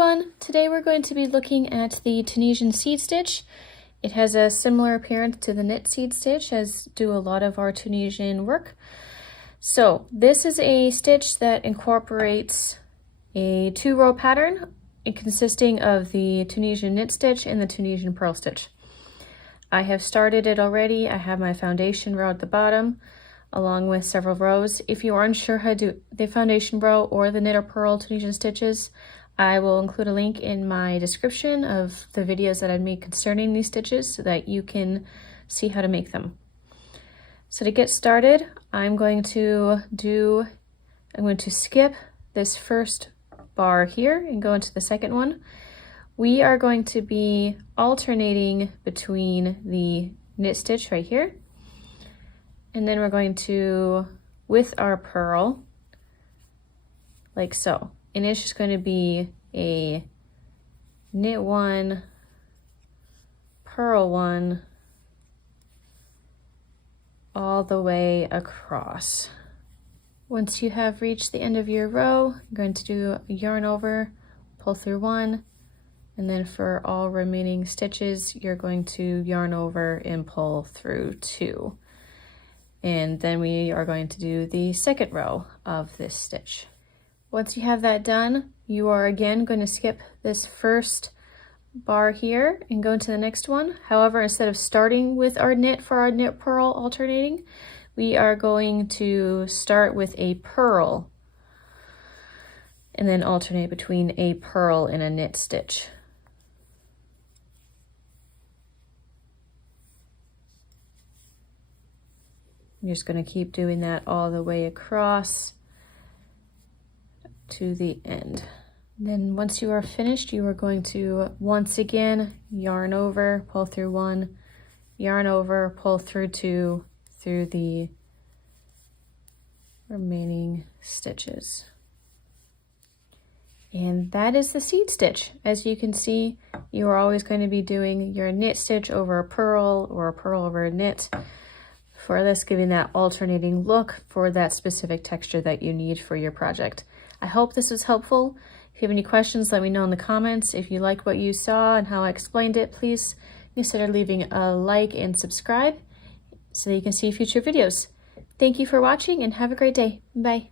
everyone! Today we're going to be looking at the Tunisian seed stitch. It has a similar appearance to the knit seed stitch, as do a lot of our Tunisian work. So this is a stitch that incorporates a 2-row pattern consisting of the Tunisian knit stitch and the Tunisian purl stitch. I have started it already. I have my foundation row at the bottom along with several rows. If you are unsure how to do the foundation row or the knit or purl Tunisian stitches, I will include a link in my description of the videos that I made concerning these stitches so that you can see how to make them. So to get started, I'm going to skip this first bar here and go into the second one. We are going to be alternating between the knit stitch right here, and then we're going to, with our purl, like so. And it's just going to be a knit one, purl one, all the way across. Once you have reached the end of your row, you're going to do a yarn over, pull through one, and then for all remaining stitches, you're going to yarn over and pull through two. And then we are going to do the second row of this stitch. Once you have that done, you are again going to skip this first bar here and go into the next one. However, instead of starting with our knit for our knit purl alternating, we are going to start with a purl and then alternate between a purl and a knit stitch. I'm just going to keep doing that all the way across to the end. Then once you are finished, you are going to once again yarn over, pull through one, yarn over, pull through two, through the remaining stitches. And that is the seed stitch. As you can see, you are always going to be doing your knit stitch over a purl or a purl over a knit, for this giving that alternating look for that specific texture that you need for your project. I hope this was helpful. If you have any questions, let me know in the comments. If you like what you saw and how I explained it, please consider leaving a like and subscribe so that you can see future videos. Thank you for watching and have a great day. Bye.